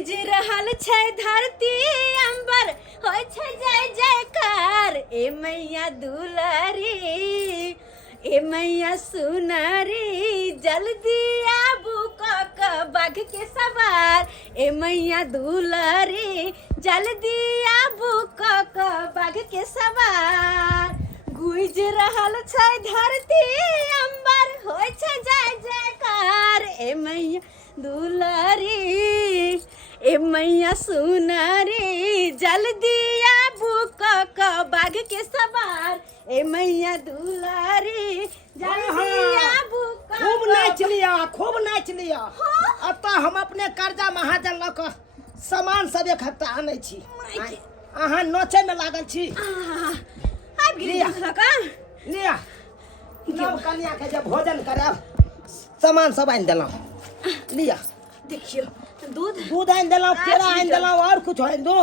गुज रहल छै धरती अंबर होय छै जय जयकार ए मैया दुलारी ए मैया सुनारी जल्दी आबू क बाघ के सवार ए मैया दुलारी जल्दी आबू क बाघ के सवार गुज रहल छै धरती अंबर होय छै जय जयकार ए मैया दुलारी ए मैया सुनारी जल्दी आबू क बाघ के सवार ए मैया दुलारी जल्दी आबू खूब नाच लिया अब तो हम अपने कर्जा महाजन ल क सामान सब इकट्ठा आनै छी अहाँ नोचे में लागल छी आब गिरी का लिया नव कन्या के जब भोजन करब सामान सब आनि देलौं लिया देखियो दूध दूध आनि देलौं केरा आनि देलौं और कुछ आनि दो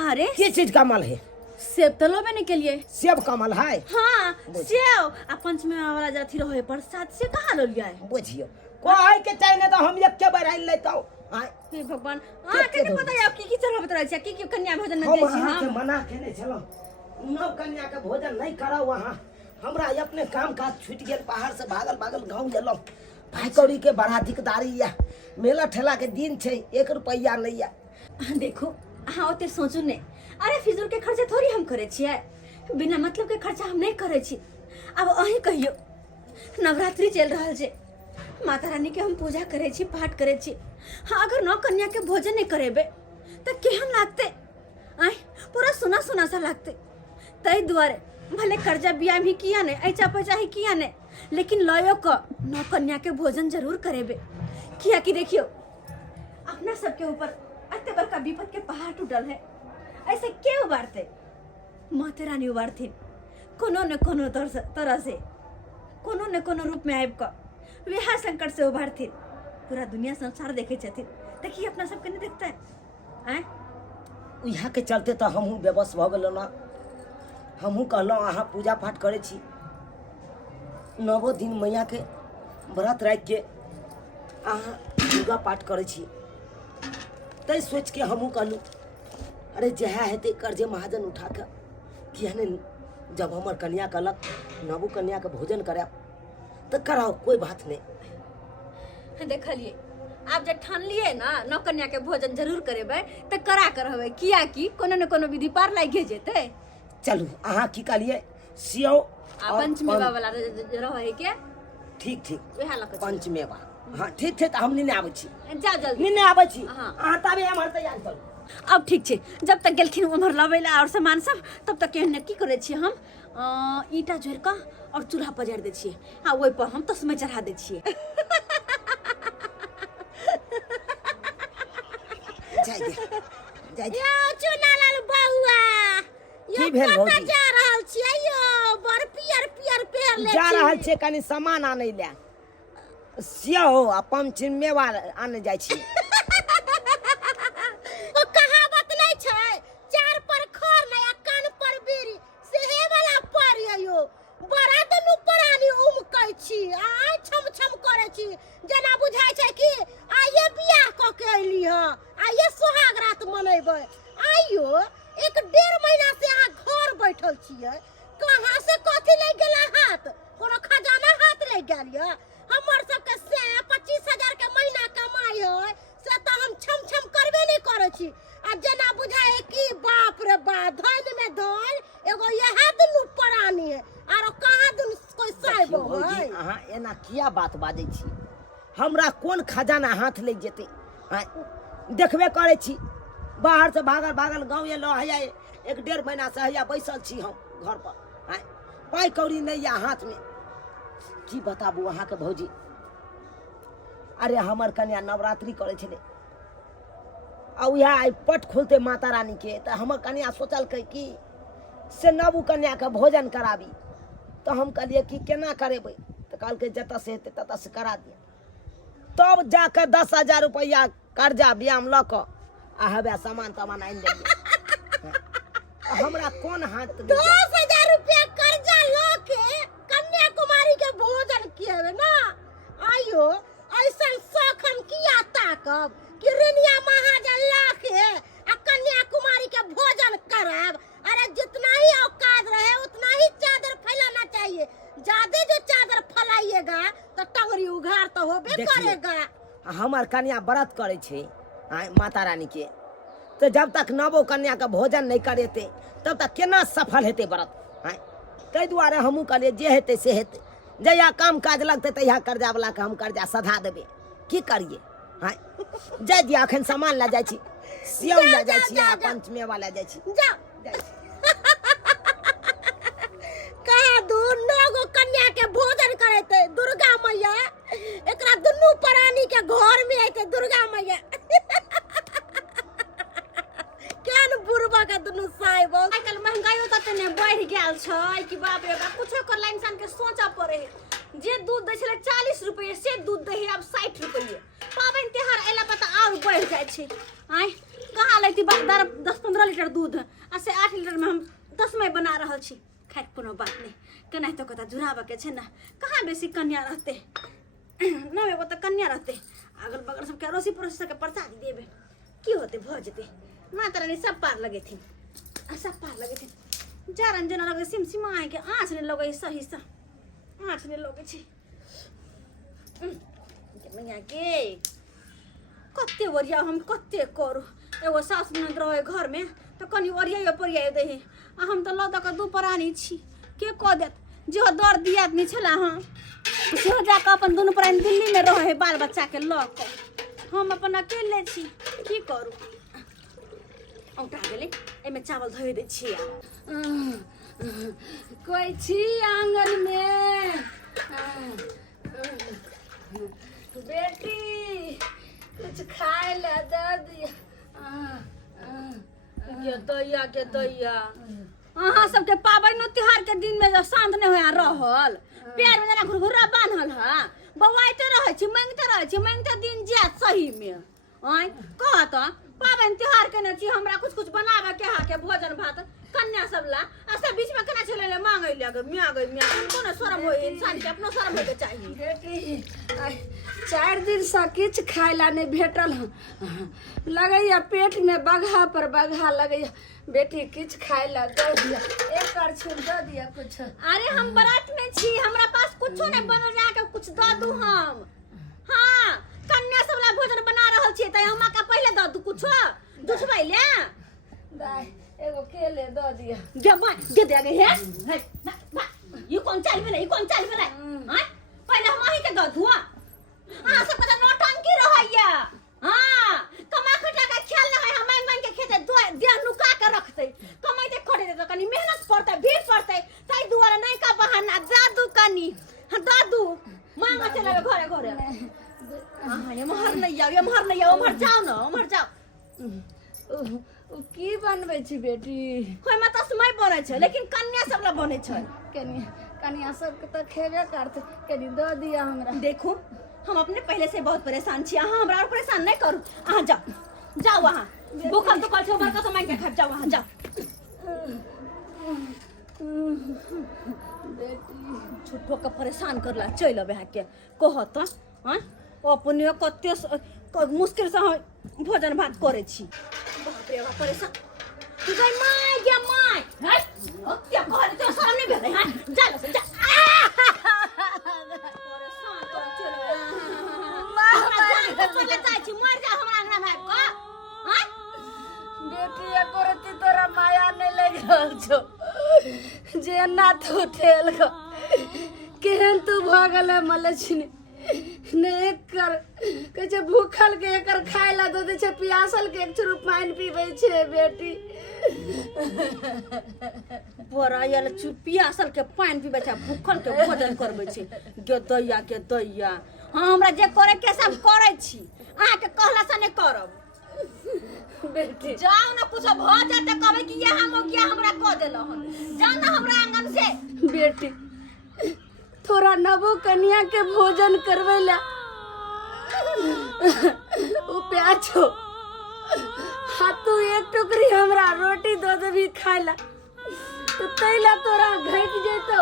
अरे की चीज कमल है सेब तो लोबे नहीं के लिए सेब कमल है हाँ सेब आ पंचमी वाला जाती रहे प्रसाद से कहाँ लो लिया है बुझियो कोई के चाहिए तो हम एक के बार आनि लेतौ हे भगवान के पता है आप की चल बता रहे की कन्या भोजन में दै छी हम मना केने छलौ नव कन्या के भोजन नहीं कराओ वहां हमरा अपने काम काज छूट गेल पहाड़ से भागल गांव गेलौ भाई कौड़ी के बड़ा दिकदारी या मेला ठेला के दिन छै 1 रुपया नहीं या देखो हाँ ओते सोचू ने अरे फिजूल के खर्चा थोड़ी हम करे छियै बिना मतलब के खर्चा हम नहीं करे छी अब अही कहियो नवरात्रि चल रहल छै माता रानी के हम पूजा करे छी पाठ करे छी हाँ अगर नौ कन्या के भोजन नहीं करेबे तो केहन लागते आय पूरा सुना सुना सा लागते तई द्वारे भले कर्जा बिया भी किया ने ऐचा पैसा ही किया ने लेकिन लयो को नौ कन्या के भोजन जरूर करेबे किया कि देखियो अपना सबके ऊपर अत्ते बड़का विपद के पहाड़ टूटल है ऐसे के उबारते माता रानी उबारथिन कोनो न कोनो तरह से कोनो न कोनो रूप में आबि क वह संकट से उबारथिन पूरा दुनिया संसार देखे छथिन देखिए अपना सबके नहीं देखता है यहाँ के चलते तो हमहू बेबस भ गेलो ना हमहू कहलौं अहाँ पूजा पाठ करे छी 9 दिन मैया के व्रत राख के अहाँ पूजा पाठ करे छी तै सोच के हमहू कहलू अरे जहा हेते कर्जे महाजन उठा के किया जब हमर कन्या कहलक नवू कन्या के भोजन कराओ तो कराओ कोई बात नहीं देखलिए आप जब ठान लिए ना नौ कन्या के भोजन जरूर करेबे तो करा करबे किया कि कोनो न कोनो विधि पार लागे जेते चलू अहाँ की कहलिए सियो पंचमेवा वाला रहे के ठीक वह लक पंचमेवा हाँ ठीक छै त हम नहीं आबै छी जा जल्दी नहीं आबै छी अहाँ तबे हमर तैयार करू अब ठीक छै जब तक गेलखिन उमर लबैला और सामान सब तब तक केहन की करे छी हम ईटा जोड़ के और चूल्हा पजाड़ दे छिए आ ओइ पर हम तस्मै चढ़ा दे छिए जाय यो चुनालाल बउआ की भेल भौजी जा रहल छियै यो बड़ पियर पेड़ ले जा रहल छै कनी सामान आनै ले सियो आ पंचमेवा आने जाइ छी ओ कहावत नहीं छै चार पर खर नहीं आ कान पर बेरी सेहे वाला पर यो बड़ा दुनु प्राणी उमकै छी आ छम करे छी जना बुझाय छै कि आइए बियाह क के एली ह आइए सुहाग रात मनैबै आइयो 1.5 महीना से आ घर बैठल छियै कहां से कथि ले गेला हाथ कोनो खजाना हाथ ले गेल य हमर सबके से 25,000 के महीना कमाई है से तो हम छम करबे नहीं करे छी आ जना बुझाय कि बाप रे बा धन में धन एगो यह दुनु प्राणी है आरो कहां दुनु कोई साइबो है अहाँ एना किया बात बाजै छी हमरा कोन खजाना हाथ ले जेते देखबे करे छी बाहर से भागल गाँव ये लो हैया 1.5 महीना से हैया बैसल छी हम घर पर पाई कौड़ी नहीं या हाथ में की बताबू अहाँ के भौजी अरे हमर कन्या नवरात्रि करे छले आ उहा पट खोलते माता रानी के तो हमर कन्या सोचल कि से नवू कन्या के भोजन कराबी तो हम कहलिए कि केना करेबै तो कहलकै जतऽ से हेतै ततऽ से करा दिया तब जाके 10,000 रुपया कर्जा ब्याम ल क आ हवे सामान तमान आनि देलिए हमरा कोन हाथ 10,000 रुपया कर्जा ल के कन्याकुमारी के भोजन किए ना आइयो ऐसन शौक हम किया ताकब कि रेनिया हमार कन्या व्रत करे छे माता रानी के, तो जब तक नवो कन्या का भोजन नहीं करेते तब तक केना सफल हेते व्रत। ताहि दुआरे हमहूँ कहलिए जे हेतै से हेतै, जहिया काम काज लगतै तहिया कर्जा वाला के हम कर्जा सधा देबै, की करिए। जाय दिया, अखन सामान लए जाइ छी, सेव लए जाइ छी, पंचमेवा लए जाइ छी। कहा दू नगो कन्या के भोजन करेते दुर्गा मैया, एकरा दुनू प्राणी के घर में आते दुर्गा मैया। केन बुरबा का दुनू साइब आजकल महंगाई तो ने बढ़ गेल छै कि बाप रे बाप, कुछो करला इंसान के सोचा पड़े है। जे दूध दै छले 40 रुपये से दूध दै है अब 60 रुपये। पाबनि त्योहार एला पता और बढ़ जाय छै। आय कहाँ लेती 10-15 लीटर दूध आ से 8 लीटर में हम 10 में बना रहल छी। खैर कोनो बात नहीं, केनाहि तो कता जुड़ाबे के छै ना, कहाँ बेसी कन्या रहते ना, एगो तो कन्या रहते, अगल बगल सबके अड़ोसी पड़ोसी सबके प्रसाद देबे, की होते भ जेते। माता रानी सब पार लगेथिन, सब पार लगेथिन। जारन जना लगे सिमसिमाय के आँच नहीं लगे, सही सा आँच नहीं लगे छै। मैया के कते ओरिया हम कते करू, एगो सास ननद रहे घर में तो कनी ओरिया परिया दे है, आ हम तो लौटा के दू प्राणी छी, के कह देत जो दर दिया नहीं छला। हाँ सेहो जाके अपन दुनू प्राणी दिल्ली में रहे है बाल बच्चा के ल के, हम अपन अकेले छी, की करू। औटा गेले एमे चावल धोइ दै छियै। कोई छी आंगन में, बेटी कुछ खाए ला दे दिया। के दैया अहाँ सबके पाबनि त्योहार के दिन में जब शांत नहीं होया रहल, पैर में जना घुरघुरा बांधल है, बौआइते रहे छी, मांगते दिन जात सही में। आय कहत पाबनि त्योहार केने छी, हमरा कुछ बनावे के हा के भोजन भात कन्या सब ला, आ सब बीच में केना चले ले मांगे ले मिया कोनो शरम होय, इंसान के अपनो शरम होय के चाहिए। बेटी 4 दिन से किछ खाइला नहीं भेटल, लगैया पेट में बगहा पर बगहा लगैया। बेटी किछ खाइला दे दिया, एक कर छुप दे दिया कुछ। अरे हम व्रत में छी, हमरा पास कुछो नहीं बनल, जाके कुछ द दू हम। हाँ कन्या सब ला भोजन बना रहल छी, त हमरा का पहले द दू कुछो दुछबै ले। दाई एगो केले दे दिया। दे दे गे है ये कौन चाल भेलै, ये कौन चाल भेलै। हां पहले हम अही के द दू, अहाँ सब पता नौटंकी रहैया। हां कमा खटा के खेल न है, हम मांग के खेते देह नुका के रखते, कमाइते खड़े दे, कनी मेहनत पड़ते, भीड़ पड़ते, ताई दुआरे नहीं का बहाना दादू कनी दादू मांगा चले घरे घरे। हां ये महर नहीं आओ, मर जाओ ना, मर जाओ। की बनबै छी बेटी? होय मत समय बनै छै, लेकिन कन्या सब ला बनै छै। कन्या सबके तो खेबे करते, कनी दे दिया हमरा। देखो हम अपने पहले से बहुत परेशान छी, अहाँ हमरा और परेशान नहीं करू। अहाँ जाओ वहाँ भूखल तो कल बड़का समय के खा जाओ, वहाँ जाओ। बेटी झूठो के परेशान करला चल अब यहाँ के कहत। हाँ अपने कते मुश्किल से हम भोजन भात करे छी, बाप रे बाप परेशान। तू गई माय गे माय, हैं क्या कहले तो शरम नहीं भेलै। हां जा ले जा, परेशान कर चल हमरा जान के चले जाय छी, मर जा हमरा अंगना में को। हां बेटी एकोरती तोरा माया नहीं लग रहल छो, जे ना तो ठेल ग केहन तू भागल है मलछनी ने एकर कहे छै भूखल के एकर खाय ला दे छै, प्यासल के एक चुरू पानी पीबै छै बेटी। बड़ा यार चुपिया असल के पानी पीबै छै, भूखल के भोजन करबै छै। गे दैया के दैया, हां हमरा जे करे के सब करै छी, अहाँ के कहला से नहीं करब। बेटी जाओ ना कुछ भ जाते कहबै कि ये हम किया हमरा कह देलो हन, जाओ ना हमरा आंगन से। बेटी थोड़ा नवो कन्या के भोजन करवे ला उ प्याज हो, हाथू एक टुकड़ी हमरा रोटी दो देबी खाय ला, तो तैला तोरा घट जेतो।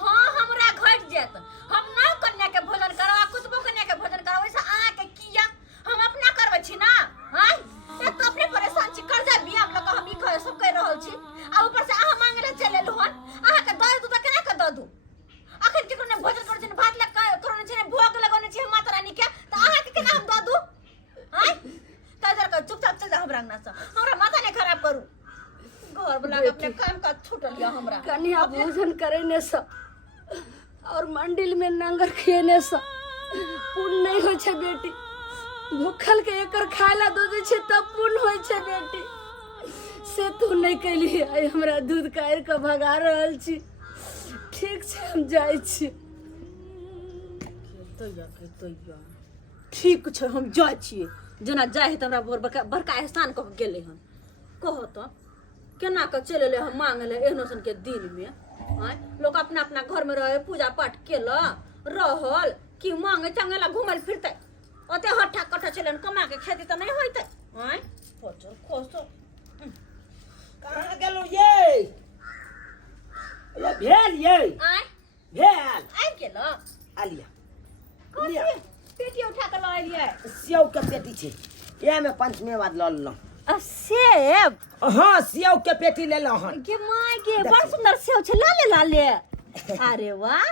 हां हमरा घट जेत, हम ना कन्या के भोजन करवा, कुतबो कन्या के भोजन करवा, वैसे अहाँ के किया हम अपना करबै छी ना। हां एक तो अपने परेशान छी, कर्जा बियाह हम लोग हम ई कह सब कह रहल छी, आ ऊपर से अहाँ मांगे ला चले हन। अहाँ के दे दू त केना के द दू, अखन केकरो ने भोजन करै छै, भात ला करै छै, भोग लगौने छै, अंगना से हमरा माथा नहीं खराब करू घर वाला के अपने काम का छूटल या हमरा कन्या भोजन करे से और मंडिल में नंगर खेने से पुण्य नहीं हो छे बेटी भूखल के एकर खायला दूध छे तब पुण्य हो छे बेटी से तू नहीं कैली आई हमरा दूध कायर के भगा रहल छी ठीक छे हम जाय छी ठीक छै हम जाय छियै जेना जाय है त हमरा बड़का एहसान कह गेले हन कहो तो केना के चले ले हम मांगे ले एहनो सन के दिन में आय लोग अपना अपना घर में रहे पूजा पाठ केला रहल कि मांगे चंगेला घुमल फिरते ओते हट्ठा कट्ठा चलन कमा के खेती त नहीं होइते आय खोचो खोसो कहाँ गेलौ ये भेल ये आय भेल आइ गेलो आलिया कथी पेटी उठा के ल एलियै सेव के पेटी छे ये में पंचमेवा ल लेलौ सेब हाँ सेव के पेटी ले लो हन के माय के बड़ सुंदर सेब छै लाले अरे वाह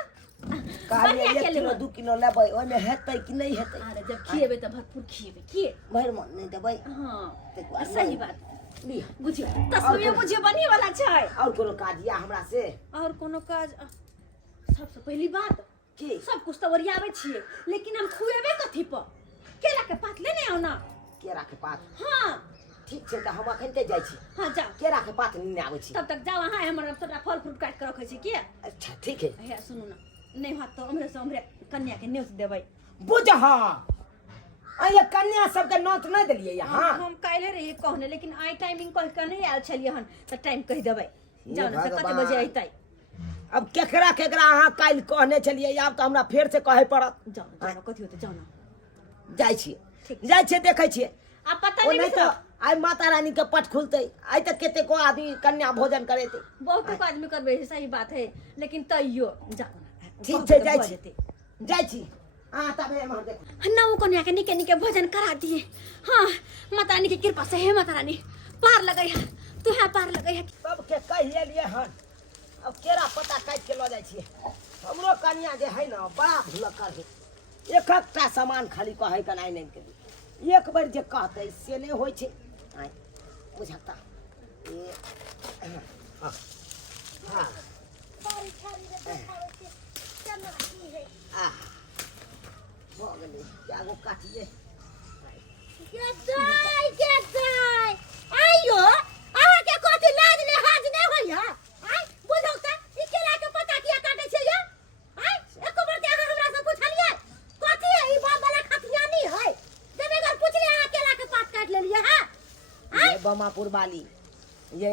काहे 1 किलो 2 किलो लेबै ओय में हेतै कि नहीं हेतै अरे जब खिएबे त भरपूर खिएबे के भर मन नहीं देबै हां सही बात लिया बुझियो तस्वीर बुझियो बनी वाला छै और कोनो काज या हमरा से और कोनो काज सबसे पहली बात की सब कुछ तो ओरियाबे छिए लेकिन हम खुएबे कथि पर केला के पात लेने आओ ना केरा के पात हां ठीक छै त हम अखनते जाय छी हां जाओ केरा के पात नहीं आबै छी तब तक जाओ हां हमर सबटा फल फ्रूट काट के रखे छी के अच्छा ठीक है हे सुनू ना नहीं हाथ तो हमरे से हमरे कन्या के न्यूज देबै बुझ हां ये कन्या सब के नोट नहीं देलिए यहाँ हम काल्हे रही कहने लेकिन आई टाइमिंग कह के नहीं आयल छलिए हन त टाइम कह देबै जाओ ना से कते बजे अइतै अब केकरा केकरा अहाँ काल कहने छलिए आब तो हमरा फेर से कहे पड़त जाओ कथि होते जाओ ना जाय छी देखै छी आ पता ओ नहीं नहीं तो आई माता रानी के पट खुलते आई तक केते को आदमी कन्या भोजन करेते बहुत को आदमी करबे सही बात है लेकिन तैयो जाओ ठीक छै जाय छी हां तबे हम देख नौ कन्या के निके निके भोजन करा दिए हां माता रानी की कृपा से है माता रानी पार लगई है तू है पार लगई है सब के कहिए लिए हन अब केरा पत्ता काट के ल जाय छी हमरो कन्या जे है ना बड़ा भुलक्कर है एकटा सामान खाली कहै के नहीं के एक बार जे कहते से नहीं होय छै आय बुझता ए हां हां बारी छारी रे देखावे छै केना की है आ हो गेलै क्या गो काटिए के दाई आयो आहा के कथि लाज ने हाज ने होइया आय बुझौ त ई केला के पत्ता किया काटे छै या आय एको बार ते अहाँ हमरा से पूछलिए कथि है ई बाप वाला खतियानी है जब एक बार पूछले अहाँ केला के पात काट लेलिए हां ये बमापुर वाली ये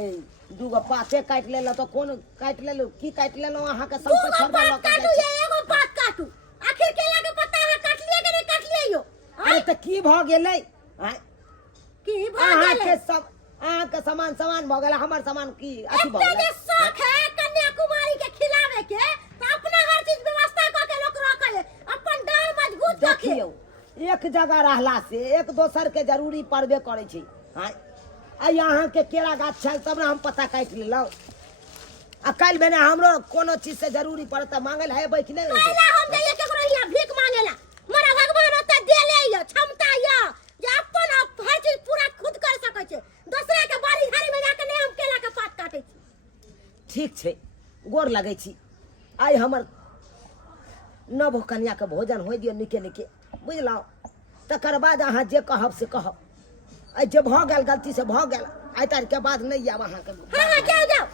दूगो पाते काट लेलो तो कौन काट लेलो की काट लेलो अहाँ के सब दूगो पात काटू या एगो पात काटू आखिर केला के पत्ता अहाँ काट लिए कि नहीं काट लिए यो अरे त की भ गेलै आय की भ अहाँ गेलै के सब अहाँ के सामान भ गेलै हमर सामान की अथी भ एते गेलै जे शौक है कन्याकुमारी के खिलावे के तो अपना हर चीज व्यवस्था क के लोग रखे है अपन डाल मजबूत रखे देखियो एक जगह रहला से एक दोसर के जरूरी पड़बे करे छै हां आई अहाँ के केरा गाछ छल तब हम पता काट लेलौ आ काल भेने हमरो कोनो चीज से जरूरी पड़ता मांगल है कि नहीं पहला हम जाइए केकरो हिया भीख मांगेला मोरा भगवान ओते देले यो क्षमता यो जे अपन हर चीज पूरा खुद कर सकै छै दूसरा के बारी झाड़ी में जाके नहीं हम केला के पात काटे छी ठीक छै गोर लगै छी आई हमर नव कन्या के भोजन होय दियो निके निके बुझलौ तकर बाद अहाँ जे कहब से कहब आई जे भ गेल गलती से भ गेल आई तार के बाद नहीं आब अहाँ के हां जाओ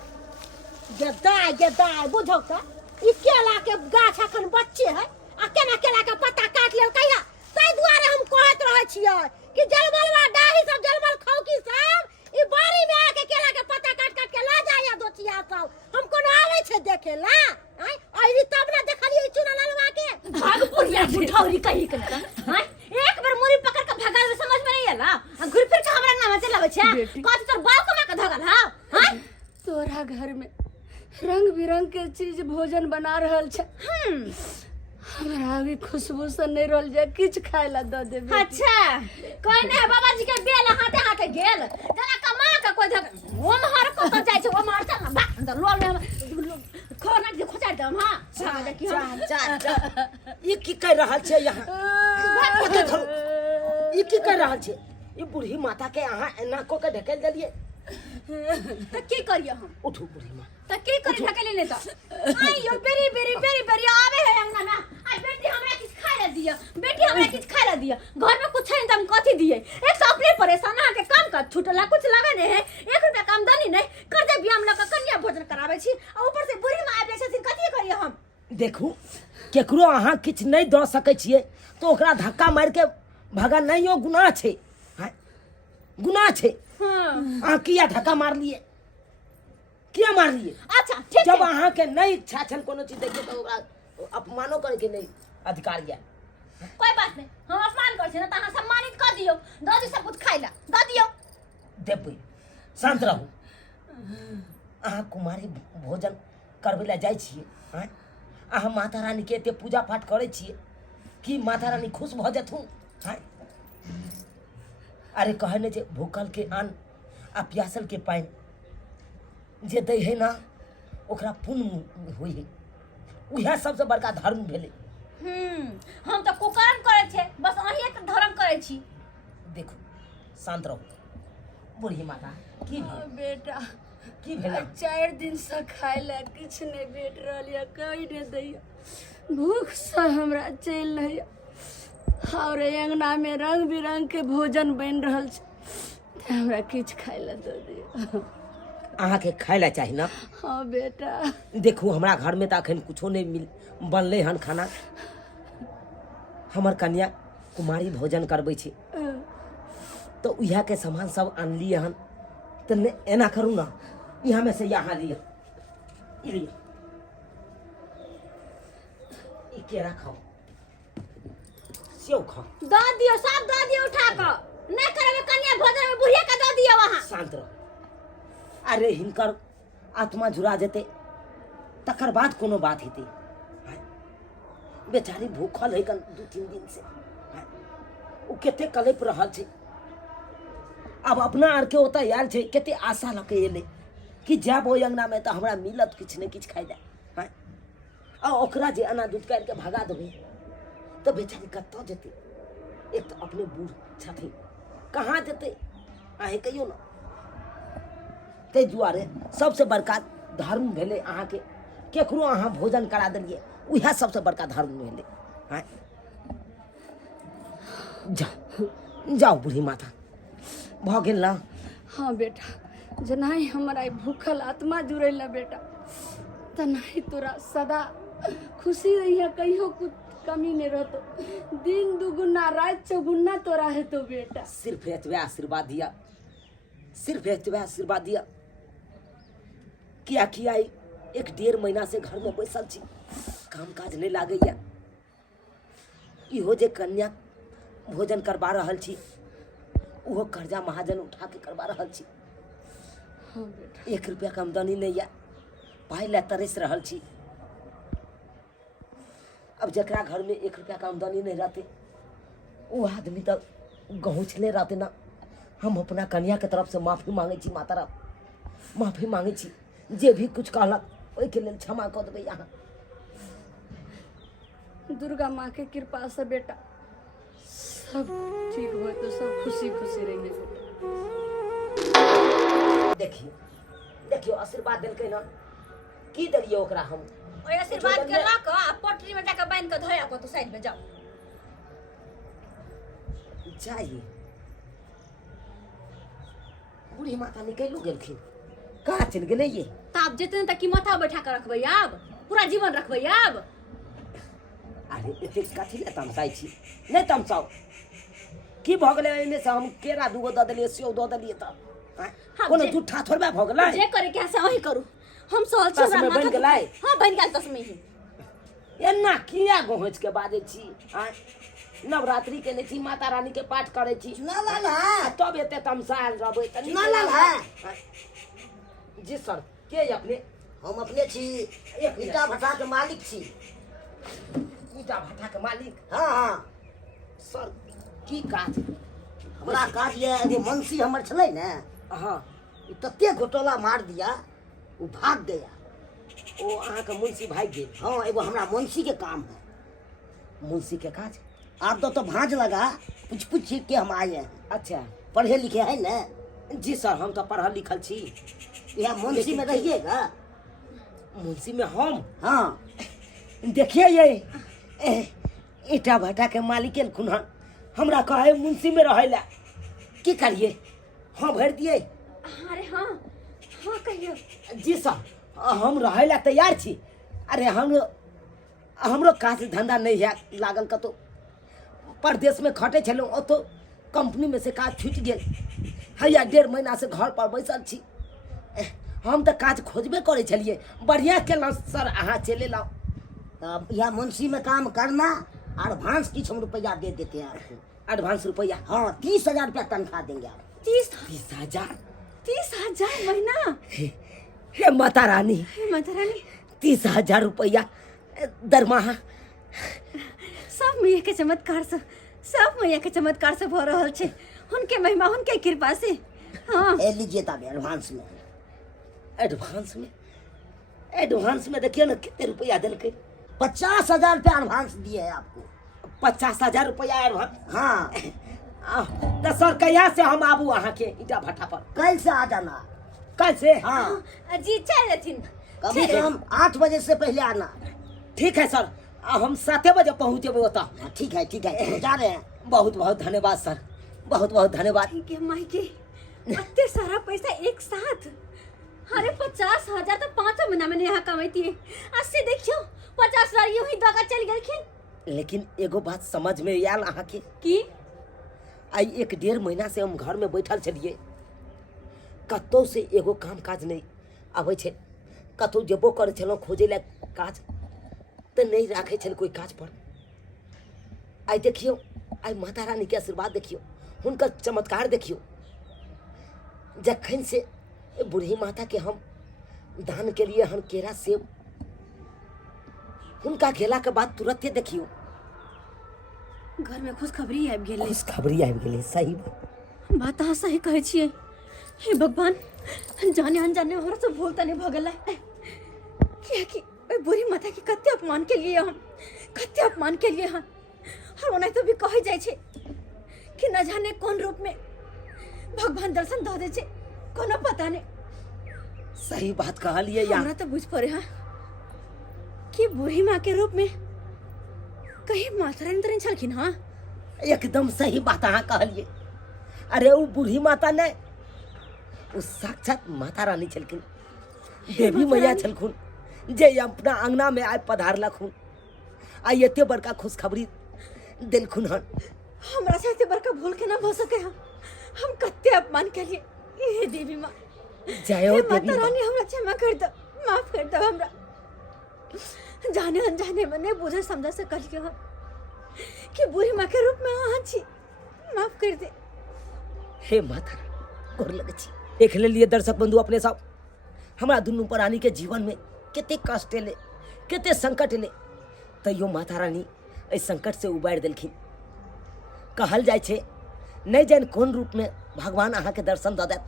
गेदाय बुझौ त ई केला के गाछ अखन बच्चे है आ केला के पत्ता काट लेल कहिया तै दुआरे हम कहत रहै छियै कि जलमलवा डाही सब जलमल खौकी सब ई बारी में आके केला के पत्ता काट काट के ला जाया दोचिया सब हम कोनो आवे छै देखेला आय आइरी तब ना देखलिए चुना लालवा के भाग पुरिया बुढ़ौरी कहि के हां एक बार मुरी पकड़ के भगा में समझ में नहीं आला घुर फिर के हमरा नाम चलावे छै कथि तोर बाल को के धगल हां हां तोरा घर में रंग बिरंग के चीज भोजन बना रहल छै हमरा अभी खुशबू से नहीं रहल जाय किछ खाय ला द दे अच्छा कोई नहीं बाबा जी के बेल हाथे हाथे गेल जना कमा के कोई ओम हर को तो जाय छै ओम हर चल ना अंदर लोल में खोना के खोचा दम हां समझ कि हम ई की कर रहल छै यहाँ ई की कर रहल छै ये बूढ़ी माता के अहाँ एना को के ढकेल देलिए। तो की करियो हम? उठू बूढ़ी माँ। तो की करी ढकेले ले तो? आइयो बेरी बेरी बेरी बेरी आवे है अंगना में। आ बेटी हमरा किछ खाए ला दिया, बेटी हमरा किछ खाए ला दिया। घर में कुछ है त हम कथी दिए? एक तो अपने परेशान आ के काम कर छुटला कुछ लागे ने है। 1 रुपया काम दनी नहीं कर दे बियाम लगा कन्या भोजन करावे छी और ऊपर से बूढ़ी माँ आबे छथिन कथी करियो हम? देखू केकरो अहाँ किछ नहीं दऽ सकै छियै तो ओकरा धक्का मार के भगा नहीं हो गुनाह छे। हैं? गुनाह छे। हां अहाँ किया धक्का मार लिए? किया मार लिए? अच्छा ठीक जब है। अहाँ के नहीं इच्छा छन कोनो चीज देखिए तो ओकरा अपमानो करे के नहीं अधिकार है। कोई बात नहीं हम अपमान कर छी ना त अहाँ सम्मानित कर दियो। द दियो सब कुछ खाइ ला द दियो। देबै शांत रहू। अहाँ कुमारी भोजन करबै ला जाइ छियै। हैं? अहाँ माता रानी के एते पूजा पाठ करै छियै कि माता रानी खुश भऽ जेथुन? हैं? अरे कहै ने जे भूखल के अन्न आ प्यासल के पानि जे दै है ना ओकरा पुण्य होइ है। उएह सबसे बड़का धर्म भेलै। हम तो कुकर्म करे छे बस अही एक धर्म करे छी। देखू शांत रहू। बूढ़ी माता की भेल? बेटा की भेल? 4 दिन से खाए ला किछ नहीं भेट रहलिया, कहीं नहीं दैया। भूख से हमरा चल रही और अंगना में रंग बिरंग के भोजन बन रहल छै त हमरा किछ खाए ला दे दिया। अहाँ के खाय ला चाही ना? हाँ बेटा। देखू हमरा घर में तो अखन कुछो नहीं बनले हन खाना। हमर कन्या कुमारी भोजन करबै छी तो उहा के सामान सब आनलिए हन। तो एना करू ना यहाँ में से यहाँ लिया ई लिया ई केरा खाओ सेव खाओ। द दियो सब द दियो उठा के। नहीं करबे कन्या भोजन में बुढ़िया का द दियो वहां। शांत रहो। अरे हिनकर आत्मा जुड़ा जेते तकर बाद कोनो बात हेते। बेचारी भूखल है 2-3 दिन से। वो केते कलेप रहल छे। अब अपना आर के ओता आयल छे केते आशा लके एले कि जाब ओइ अंगना में तो हमरा मिलत किछ ने किछ खाइ ला। आ ओकरा जे अना दूध काट के भगा देबै तो बेचारी कत्तो जेते? एक तो अपने बूढ़ छथिन कहाँ जेते अहें कहियो ना। ताहि दुआरे सबसे बड़का धर्म भेलै अहाँ के केकरो अहाँ भोजन करा देलिए उएह सबसे बड़का धर्म भेलै। हैं? जाओ जाओ बूढ़ी माता भ गेल ना? हाँ बेटा जनाही हमारा भूखल आत्मा जुड़ेला बेटा तनाही तोरा सदा खुशी रहिया कहियो कुछ कमी नहीं रहतो। दिन दुगुना रात चौगुना तोरा हेतो बेटा। सिर्फ एतबे आशीर्वाद दिया। सिर्फ एतबे आशीर्वाद दिया। किया आई 1-1.5 महीना से घर में बैसल छी काम काज नहीं लागैया। इहो जे कन्या भोजन करवा रहल छी उहो कर्जा महाजन उठा के करवा रहल छी। हाँ बेटा 1 रुपया के आमदनी नहीं है पाई ला तरस रहल छी। अब जकरा घर में 1 रुपया के आमदनी नहीं रहते वो आदमी तो गहुँचले रहते ना। हम अपना कन्या के तरफ से माफी मांगे छी। माता रा माफी मांगे छी जे भी कुछ कहलक ओहि के लेल क्षमा कर देबै। यहाँ दुर्गा माँ के कृपा से बेटा सब ठीक हो तो सब खुशी खुशी रहेंगे बेटा। देखियो देखियो आशीर्वाद देलकै ना की देलिए ओकरा हम। ओए आशीर्वाद के ला के आ पोटरी में जाके बांध के धोया को तो साइड में जाओ। चाहिए बूढ़ी माता निकलू गेलखिन कहाँ चल गेलै ये? ताप जितने तक की माथा बैठा के रखबै आब पूरा जीवन रखबै आब। अरे एते कथी ले तमसाई छी? नहीं तमसाओ। की भ गेलै एने से हम केरा 2 द देलिए सेव द देलिए त कोनो झूठा थोड़बे भ गेलै। जे करे के से अही करू हम सोल छी हमरा बन गेलै। हां बन गेल तसमे ही। एना किया गोहच के बाजे छी? नवरात्रि के ने छी माता रानी के पाठ करे छी ना लाल है तब एते तमसाल रहबै त ना लाल है। जी सर के अपने? हम अपने छी ईटा भट्टा के मालिक छी। ईटा भट्टा के मालिक? हाँ हाँ सर की काज? हमरा काज ये एगो मुंशी हमर छलै ने हाँ उ तते घोटोला मार दिया वो भाग गया। ओ अहाँ के मुंशी भाग गेल? हाँ एगो हमरा मुंशी के काम है। मुंशी के काज? आप तो भांज लगा पूछ पूछ के हम आए हैं। अच्छा पढ़े लिखे हैं ना। जी सर, हम तो पढ़ल लिखल छी। यहाँ मुंशी में रहिएगा। मुंशी में हम हाँ देखिए ये ईटा भट्टा के मालिक खुनन हमरा कहे मुंशी में रहेला, की करिए? हाँ भर दिए। अरे हाँ हाँ कहियो। जी सर, हम रहेला तैयार छी। अरे हमरो काज धंधा नहीं है लागल कतो, परदेश में खटे छलूँ, ओतो कंपनी में से काज छूट गेल। हैया 1.5 महीना से घर पर बैसल छी। हम तो काज खोजबे करे छलिए, बढ़िया केलहुँ सर अहाँ चले लाओ। अब यहाँ मुंशी में काम करना, एडवांस कुछ हम रुपया दे देते हैं आपको। एडवांस रुपया? हाँ 30,000 रुपया तनख्वाह देंगे आप। 30,000? 30,000 महीना? हे माता रानी, हे माता रानी, 30,000 रुपया दरमाहा सब मैया के चमत्कार से, सब मैया के चमत्कार से भर रहल छे। उनके महिमा, उनके कृपा से। हाँ ए लीजिए तब एडवांस में। एडवांस में देखिए ना कितने रुपया दिल के। 50,000 रुपया एडवांस दिए है आपको। 50,000 रुपया एडवांस? हाँ तो सर कहिया से हम आबू अहाँ के ईटा भट्टा पर? कल से आ जाना। कल से? हाँ जी चल रथिन। कभी कम 8 बजे से पहले आना। ठीक है सर, हम 7 बजे पहुँचे होता। हाँ, ठीक है जा रहे हैं। बहुत बहुत धन्यवाद सर, बहुत बहुत धन्यवाद। के माई के इतने सारा पैसा एक साथ। अरे 50,000 तो 5 महीना में यहाँ कमाती है। अस्सी देखियो 50,000 यूं ही दगा चल गलखिन। लेकिन एगो बात समझ में आयल अहाँ के की? आई 1.5 महीना से हम घर में बैठल छलिए, कतौ से एगो काम काज नहीं आबै छै। कतौ जेबो करे छलहुँ खोजे ला काज, तो नहीं राखे छल कोई काज पर। आई देखियो, आई माता रानी के आशीर्वाद देखियो, हुनकर चमत्कार देखियो। जखन से बूढ़ी माता के हम दान के लिए हन केरा सेब, हुनका गेला के बाद तुरंते देखियो घर में खुशखबरी आबि गेलै। खुशखबरी आबि गेलै। सही बात अहाँ सही कहै छियै। हे भगवान, जाने अनजाने हमरा से भूल त नहीं भ गेलै। कियाकि ओइ बुढ़ी माता के कते अपमान के लिए हम, कते अपमान के लिए हम। और ओना तो भी कहै जाइ छै कि न जाने कोन रूप में भगवान दर्शन दऽ दै छै, कोनो पता नहीं। सही बात कहलिए यार। हमरा तो बुझ पड़े है कि बूढ़ी माँ के रूप में कहीं माता रानी तो नहीं छलखिन। हाँ एकदम सही बात अहाँ कहलिए। अरे वो बूढ़ी माता ने, वो साक्षात माता रानी छलखिन, देवी मैया छलखुन, जे अपना अंगना में आय पधारलखुन। आ एते बड़का खुशखबरी दिलखुन हन। हमरा से एते बड़का भूल के ना भ सके है। हम कते अपमान के लिए। हे देवी माँ, जय हो हे देवी माता माँ। रानी, हमरा क्षमा कर दो, माफ कर दो। हमरा जाने अनजाने में नहीं बुझे समझा से कल हम कि बूढ़ी माँ के रूप में अहाँ छी, माफ कर दे। हे माता रानी, गोर लगै छी। देख लेलिए दर्शक बंधु अपने सब, हमरा दुनू प्राणी के जीवन में कते कष्ट एले, कते संकट एले, तैयो माता रानी एहि संकट से उबारि देलखिन। कहल जाइ छै नहीं जान कोन रूप में भगवान अहाँ के दर्शन दऽ देत,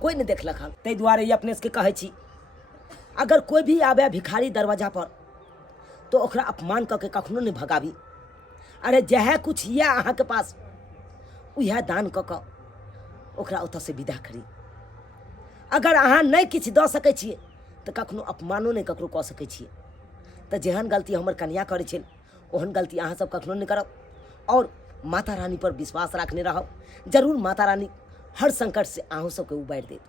कोई नहीं देखलक हन। ताहि दुआरे ई अपने सबके कहै छी, अगर कोई भी आवे भिखारी दरवाजा पर तो ओकरा अपमान कऽ के कखनो नहीं भगाबी। अरे जहे कुछ ये अहाँ के पास, उहे दान कऽ कऽ ओकरा ओतऽ से विदा करी। अगर अहाँ नहीं किछु दऽ सकै छियै तऽ कखनो अपमानो नहीं ककरो कऽ सकै छियै। तऽ जेहन गलती हमर कन्या करै छै ओहन गलती अहाँ सब कखनो नहीं करब, और माता रानी पर विश्वास रखने रहब। जरूर माता रानी हर संकट से अहूँ सबके उबारि देत।